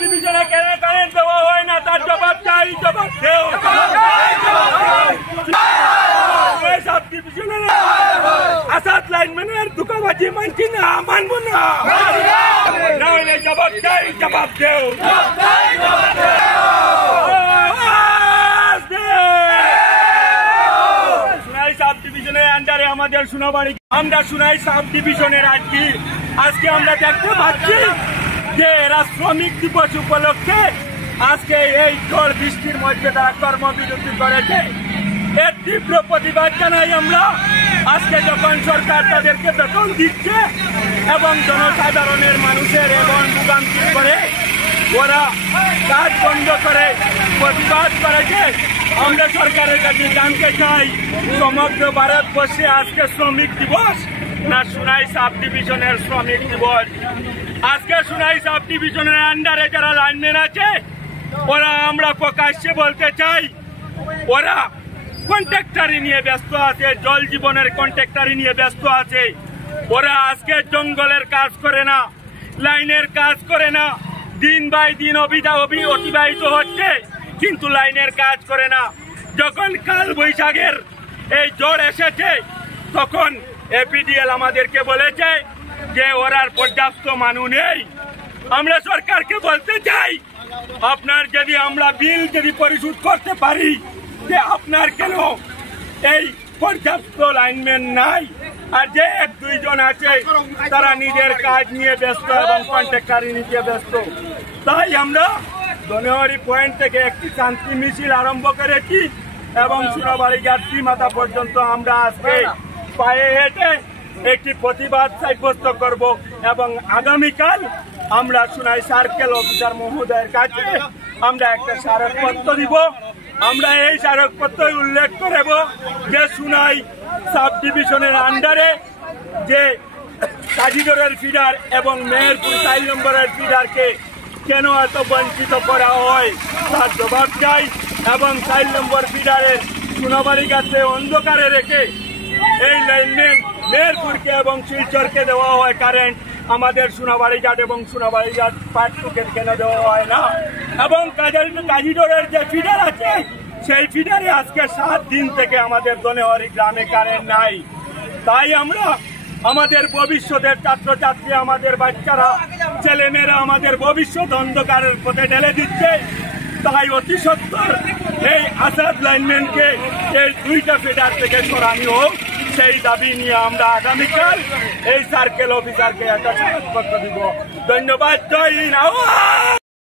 ডিভিশনে কেন কারেন্ট দেওয়া হয় না তার জবাব চাই, জবাব দেও। সাব ডিভিশনের আসাদ লাইনম্যানের ধোঁকাবাজি মানছি না, মানবো না। জবাব চাই, জবাব দেও। সোনাই সাব ডিভিশনের আন্ডারে আমাদের সোনাবাড়ি, আমরা সোনাই সাব ডিভিশনের আজকে আমরা দেখতে পাচ্ছি যে এরা শ্রমিক দিবস উপলক্ষে আজকে এই ঝড় বৃষ্টির মধ্যে তারা কর্মবিরতি করেছে। এর তীব্র প্রতিবাদ জানাই আমরা। আজকে যখন সরকার তাদেরকে বেতন দিচ্ছে এবং জনসাধারণের মানুষের এবং ভোগান্তি করে ওরা কাজ বন্ধ করে প্রতিবাদ করেছে, আমরা সরকারের কাছে জানতে চাই সমগ্র ভারতবর্ষে আজকে শ্রমিক দিবস না সোনাই সাব ডিভিশনের শ্রমিক দিবস? আজকে সোনাই সাব ডিভিশনের আন্ডারে যারা লাইনম্যান আছে ওরা আমরা প্রকাশ্যে বলতে চাই ওরা কন্ট্রাক্টরি নিয়ে ব্যস্ত আছে, জল জীবনের কন্ট্রাক্টরি নিয়ে ব্যস্ত আছে। ওরা আজকে জঙ্গলের কাজ করে না, লাইনের কাজ করে না, দিন বাই দিন অতিবাহিত হচ্ছে কিন্তু লাইনের কাজ করে না। যখন কাল বৈশাখের এই ঝড় এসেছে তখন এপিডিএল আমাদেরকে বলেছে যে ওরার পর্যাপ্ত মানুষ নেই। আমরা সরকারকে বলতে চাই আপনার যদি আমরা বিল যদি পরিশোধ করতে পারি যে আপনার কেন এই পর্যাপ্ত লাইনম্যান নাই? আর যে এক দুইজন আছে তারা নিজের কাজ নিয়ে ব্যস্ত এবং কন্ট্রাক্টরি নিয়ে ব্যস্ত। তাই আমরা ধনেহরি পয়েন্ট থেকে একটি শান্তি মিছিল আরম্ভ করেছি এবং সোনাবাড়ি ঘাট মাথা পর্যন্ত আমরা আজকে পায়ে হেঁটে একটি প্রতিবাদ সাব্যস্ত করব এবং আগামীকাল আমরা সোনাই সার্কেল অফিসার মহোদয়ের কাছে আমরা একটা স্মারকপত্র দিব। আমরা এই স্মারকপত্রে উল্লেখ করব যে সোনাই সাব ডিভিশনের আন্ডারে যে কাজীগড়ের ফিডার এবং মেহেরপুর 4 নম্বরের ফিডারকে কেন এত বঞ্চিত করা হয় তার জবাব চাই এবং 4 নম্বর ফিডারের সোনাবাড়ি ঘাটে অন্ধকারে রেখে এই লাইনম্যান মেহেরপুরকে এবং শিলচরকে দেওয়া হয় কারেন্ট, আমাদের সোনাবাড়ি ঘাট এবং সোনাবাড়ি ঘাট পার্ট 2-কে কেন দেওয়া হয় না? এবং কাজীগড়ের যে ফিডার আছে সেই ফিডারে আজকে 7 দিন থেকে আমাদের ধনেহরি গ্রামে কারেন্ট নাই। তাই আমরা আমাদের ভবিষ্যতের ছাত্রছাত্রী, আমাদের বাচ্চারা, ছেলেমেয়েরা আমাদের ভবিষ্যৎ অন্ধকারের পথে ঢেলে দিচ্ছে। তাই অতি সত্বর এই আসাদ লাইনম্যানকে এই 2টা ফিডার থেকে সরানো হোক, সেই দাবি নিয়ে আমরা আগামীকাল এই সার্কেল অফিসারকে একটা স্মারকপত্র দিব। ধন্যবাদ। জয় হিন্দ।